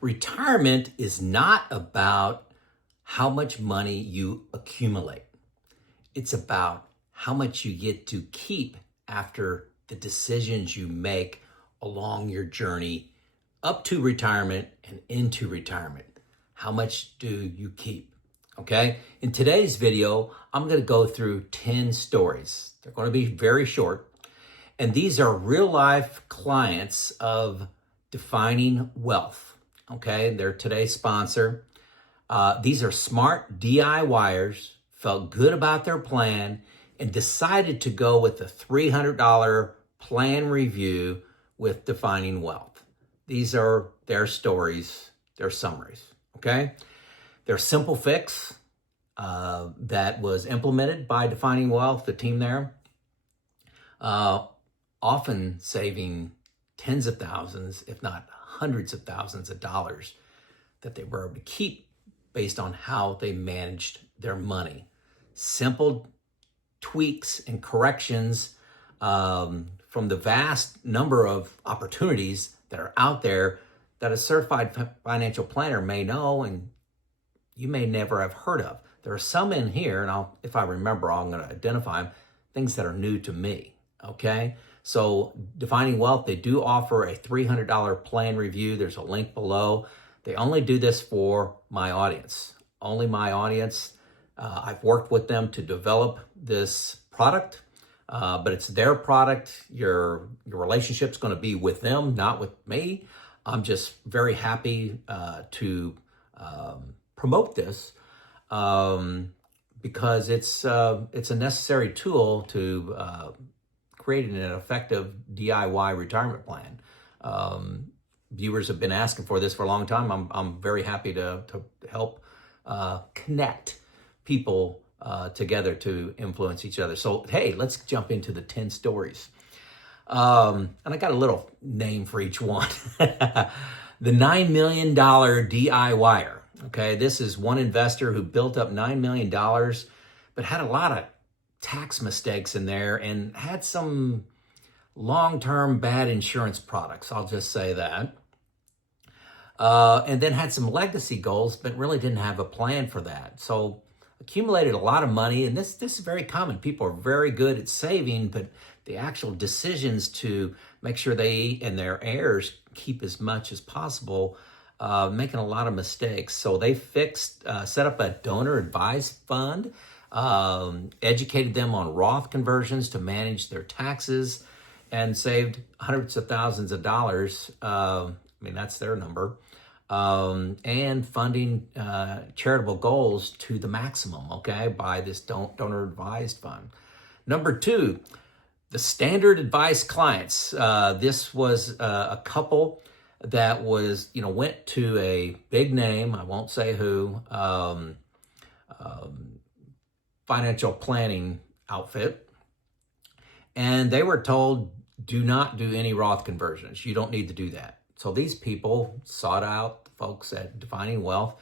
Retirement is not about how much money you accumulate. It's about how much you get to keep after the decisions you make along your journey up to retirement and into retirement. How much do you keep? Okay? In today's video, I'm going to go through 10 stories. They're going to be very short. And these are real life clients of Defining Wealth. Okay, they're today's sponsor. These are smart DIYers, felt good about their plan, and decided to go with the $300 plan review with Defining Wealth. These are their stories, their summaries, okay? Their simple fix that was implemented by Defining Wealth, the team there, often saving tens of thousands, if not hundreds of thousands of dollars that they were able to keep based on how they managed their money. Simple tweaks and corrections from the vast number of opportunities that are out there that a certified financial planner may know and you may never have heard of. There are some in here, and if I remember, I'm going to identify them, things that are new to me, okay? So Defining Wealth, they do offer a $300 plan review. There's a link below. They only do this for my audience, only my audience. I've worked with them to develop this product, but it's their product. Your relationship's going to be with them, not with me. I'm just very happy to promote this because it's a necessary tool to creating an effective DIY retirement plan. Viewers have been asking for this for a long time. I'm very happy to help connect people together to influence each other. So, hey, let's jump into the 10 stories. And I got a little name for each one. The $9 million DIYer. Okay, this is one investor who built up $9 million, but had a lot of tax mistakes in there and had some long-term bad insurance products. I'll just say that. And then had some legacy goals, but really didn't have a plan for that. So accumulated a lot of money, and this is very common. People are very good at saving, but the actual decisions to make sure they and their heirs keep as much as possible, making a lot of mistakes. So they set up a donor advised fund, educated them on Roth conversions to manage their taxes, and saved hundreds of thousands of dollars. That's their number. And funding charitable goals to the maximum, okay, by this donor advised fund. Number two, the standard advice clients. This was a couple that went to a big name, I won't say who, financial planning outfit, and they were told, do not do any Roth conversions. You don't need to do that. So these people sought out the folks at Defining Wealth,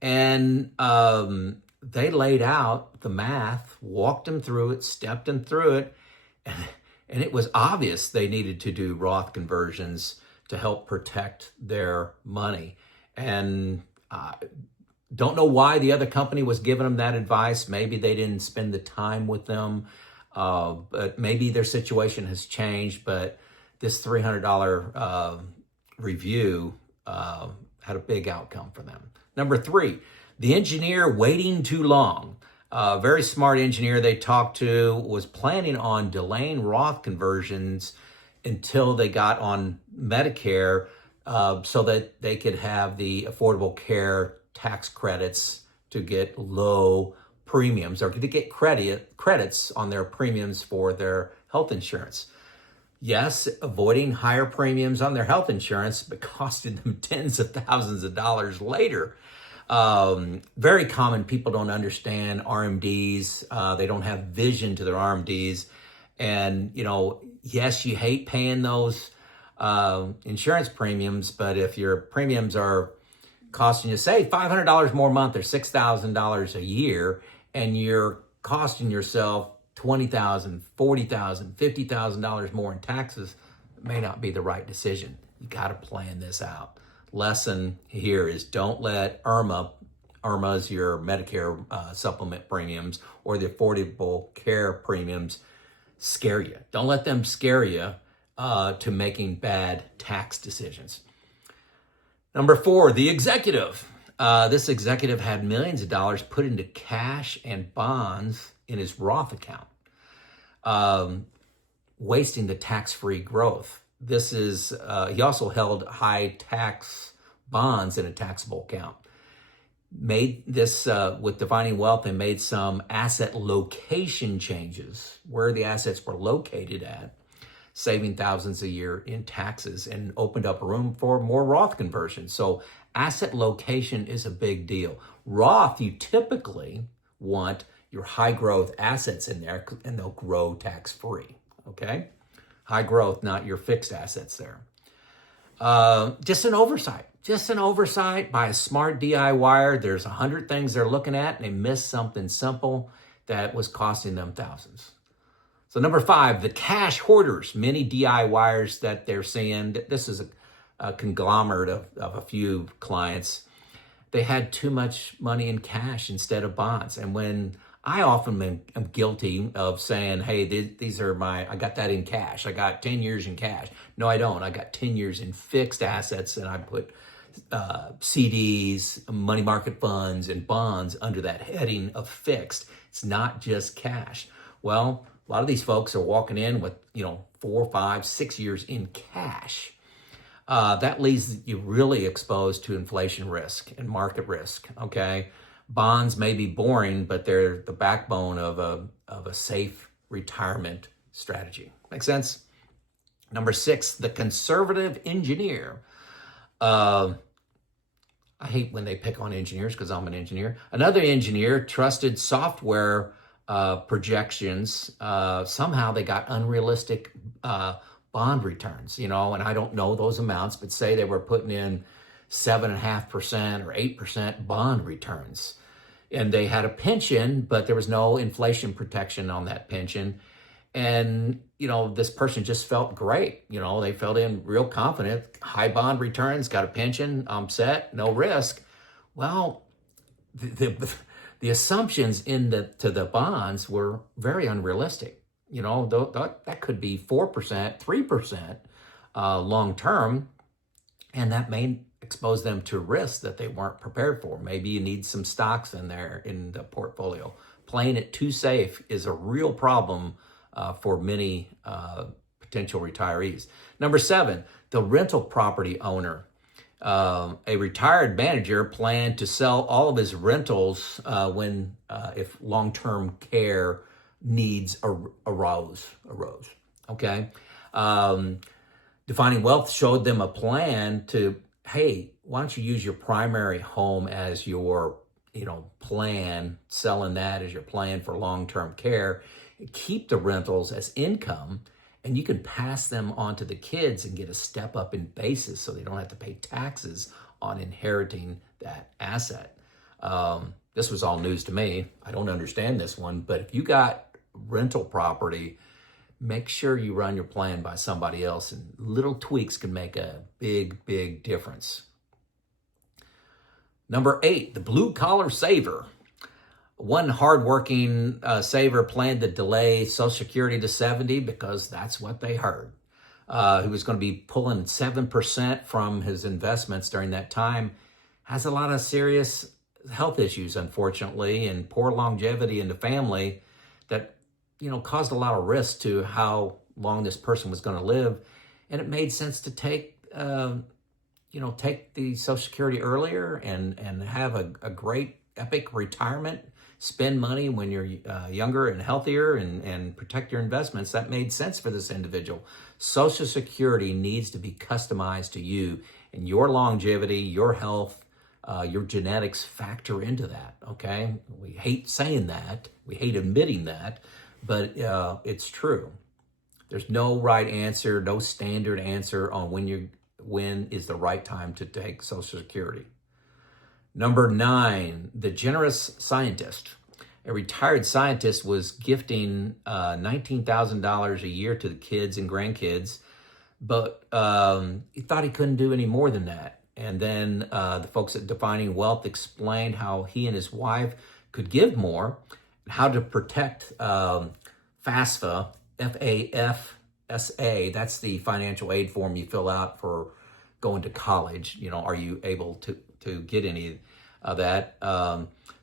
and they laid out the math, walked them through it, stepped them through it, and it was obvious they needed to do Roth conversions to help protect their money. And don't know why the other company was giving them that advice. Maybe they didn't spend the time with them, but maybe their situation has changed. But this $300 review had a big outcome for them. Number three, the engineer waiting too long. A very smart engineer they talked to was planning on delaying Roth conversions until they got on Medicare so that they could have the Affordable Care tax credits to get low premiums or to get credits on their premiums for their health insurance. Yes, avoiding higher premiums on their health insurance, but costing them tens of thousands of dollars later. Very common. People don't understand RMDs. They don't have vision to their RMDs. And, yes, you hate paying those insurance premiums, but if your premiums are costing you, say, $500 more a month or $6,000 a year, and you're costing yourself $20,000, $40,000, $50,000 more in taxes, it may not be the right decision. You got to plan this out. lesson here is don't let IRMA's your Medicare supplement premiums or the Affordable Care premiums scare you. Don't let them scare you to making bad tax decisions. Number 4, the executive. This executive had millions of dollars put into cash and bonds in his Roth account, wasting the tax-free growth. This is, he also held high tax bonds in a taxable account. Made this, with Defining Wealth, they made some asset location changes, where the assets were located at, saving thousands a year in taxes, and opened up room for more Roth conversions. So asset location is a big deal. Roth, you typically want your high growth assets in there, and they'll grow tax-free, okay? High growth, not your fixed assets there. Just an oversight by a smart DIYer. There's 100 things they're looking at, and they missed something simple that was costing them thousands. So number 5, the cash hoarders. Many DIYers that they're seeing, this is a conglomerate of a few clients. They had too much money in cash instead of bonds. And when I often am guilty of saying, hey, these are I got that in cash. I got 10 years in cash. No, I don't. I got 10 years in fixed assets, and I put CDs, money market funds, and bonds under that heading of fixed. It's not just cash. Well, a lot of these folks are walking in with, 4, 5, 6 years in cash. That leaves you really exposed to inflation risk and market risk, okay? Bonds may be boring, but they're the backbone of a safe retirement strategy. Make sense? Number 6, the conservative engineer. I hate when they pick on engineers because I'm an engineer. Another engineer trusted software projections. Somehow they got unrealistic bond returns, and I don't know those amounts, but say they were putting in 7.5% or 8% bond returns. And they had a pension, but there was no inflation protection on that pension. And, this person just felt great. They felt in real confident, high bond returns, got a pension, I'm set, no risk. Well, the assumptions to the bonds were very unrealistic. That could be 4%, 3% long term, and that may expose them to risks that they weren't prepared for. Maybe you need some stocks in there in the portfolio. Playing it too safe is a real problem for many potential retirees. Number 7, the rental property owner. A retired manager planned to sell all of his rentals if long-term care needs arose. Okay. Defining Wealth showed them a plan to, hey, why don't you use your primary home as your, plan, selling that as your plan for long-term care, keep the rentals as income, and you can pass them on to the kids and get a step up in basis so they don't have to pay taxes on inheriting that asset. This was all news to me. I don't understand this one, but if you got rental property, make sure you run your plan by somebody else, and little tweaks can make a big, big difference. Number 8, the blue collar saver. One hardworking saver planned to delay Social Security to 70 because that's what they heard. He was going to be pulling 7% from his investments during that time. Has a lot of serious health issues, unfortunately, and poor longevity in the family that, caused a lot of risk to how long this person was going to live. And it made sense to take the Social Security earlier and have a great epic retirement. Spend money when you're younger and healthier and protect your investments. That made sense for this individual. Social Security needs to be customized to you, and your longevity, your health, your genetics factor into that, okay? We hate saying that. We hate admitting that, but it's true. There's no right answer, no standard answer on when is the right time to take Social Security. Number 9, the generous scientist. A retired scientist was gifting $19,000 a year to the kids and grandkids, but he thought he couldn't do any more than that. And then the folks at Defining Wealth explained how he and his wife could give more, and how to protect FAFSA, F-A-F-S-A. That's the financial aid form you fill out for going to college. You know, are you able to get any of that?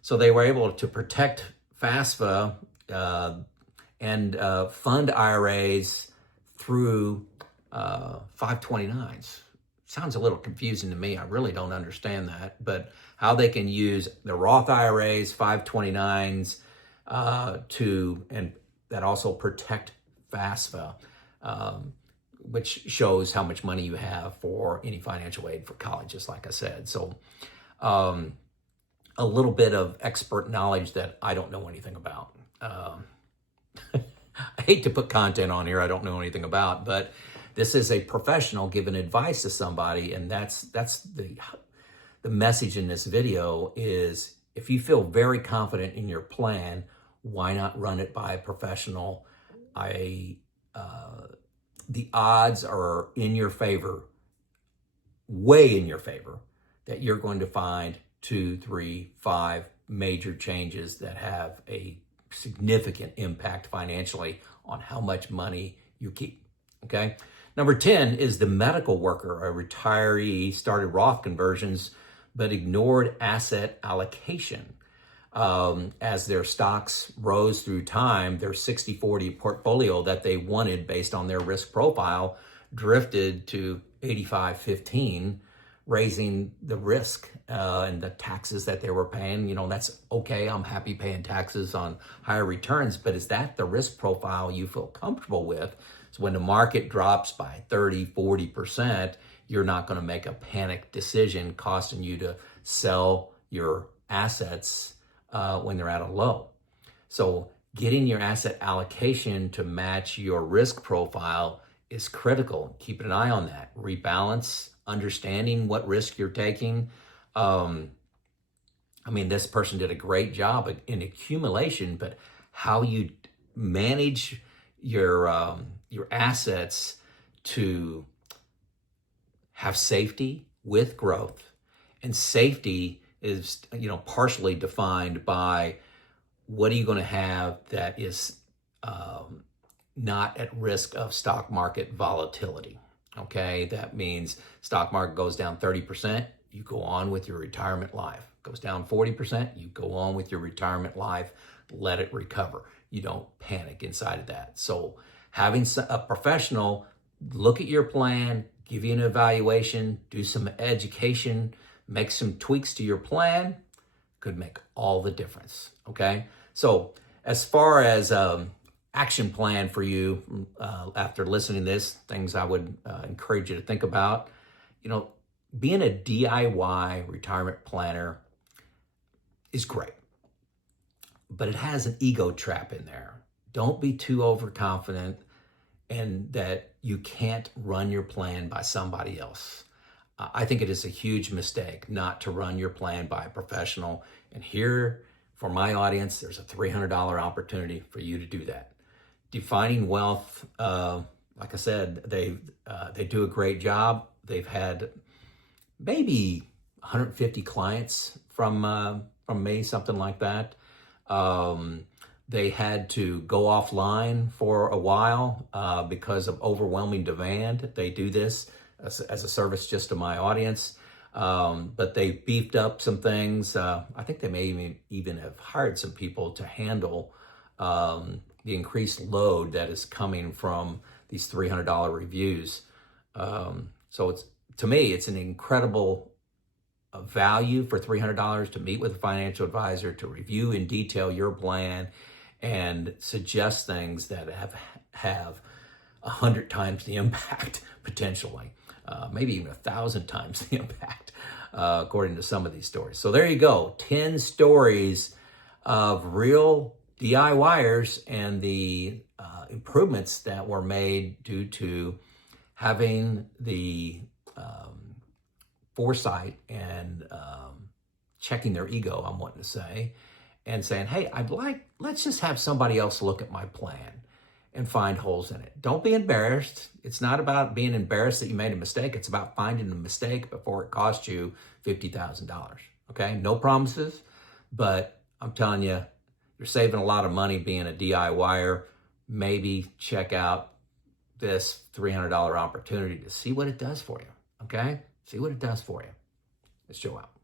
So they were able to protect FAFSA and fund IRAs through 529s. Sounds a little confusing to me. I really don't understand that, but how they can use the Roth IRAs, 529s, and that also protect FAFSA, which shows how much money you have for any financial aid for college, just like I said. So a little bit of expert knowledge that I don't know anything about. I hate to put content on here I don't know anything about, but this is a professional giving advice to somebody, and that's the message in this video is, if you feel very confident in your plan, why not run it by a professional? The odds are in your favor, way in your favor, that you're going to find 2, 3, 5 major changes that have a significant impact financially on how much money you keep, okay? Number 10 is the medical worker. A retiree started Roth conversions, but ignored asset allocation. As their stocks rose through time, their 60-40 portfolio that they wanted based on their risk profile drifted to 85-15, raising the risk and the taxes that they were paying. You know, that's okay. I'm happy paying taxes on higher returns, but is that the risk profile you feel comfortable with? So when the market drops by 30-40%, you're not going to make a panic decision costing you to sell your assets when they're at a low. So getting your asset allocation to match your risk profile is critical. Keep an eye on that. Rebalance, understanding what risk you're taking. I mean, this person did a great job in accumulation, but how you manage your assets to have safety with growth. And safety is, partially defined by what are you going to have that is not at risk of stock market volatility. Okay, that means stock market goes down 30%, you go on with your retirement life. Goes down 40%, you go on with your retirement life, let it recover. You don't panic inside of that. So having a professional look at your plan, give you an evaluation, do some education, make some tweaks to your plan, could make all the difference, okay? So as far as action plan for you after listening to this, things I would encourage you to think about, being a DIY retirement planner is great, but it has an ego trap in there. Don't be too overconfident and that you can't run your plan by somebody else. I think it is a huge mistake not to run your plan by a professional. And here, for my audience, there's a $300 opportunity for you to do that. Defining Wealth, like I said, they do a great job. They've had maybe 150 clients from me, something like that. They had to go offline for a while because of overwhelming demand. They do this as a service just to my audience, but they beefed up some things. I think they may even have hired some people to handle the increased load that is coming from these $300 reviews. So to me, it's an incredible value for $300 to meet with a financial advisor, to review in detail your plan and suggest things that have 100 times the impact potentially, maybe even 1,000 times the impact, according to some of these stories. So there you go, 10 stories of real DIYers and the improvements that were made due to having the foresight and checking their ego, I'm wanting to say, and saying, hey, let's just have somebody else look at my plan and find holes in it. Don't be embarrassed. It's not about being embarrassed that you made a mistake. It's about finding the mistake before it costs you $50,000. Okay, no promises, but I'm telling you, you're saving a lot of money being a DIYer. Maybe check out this $300 opportunity to see what it does for you. Okay, see what it does for you. Let's show out.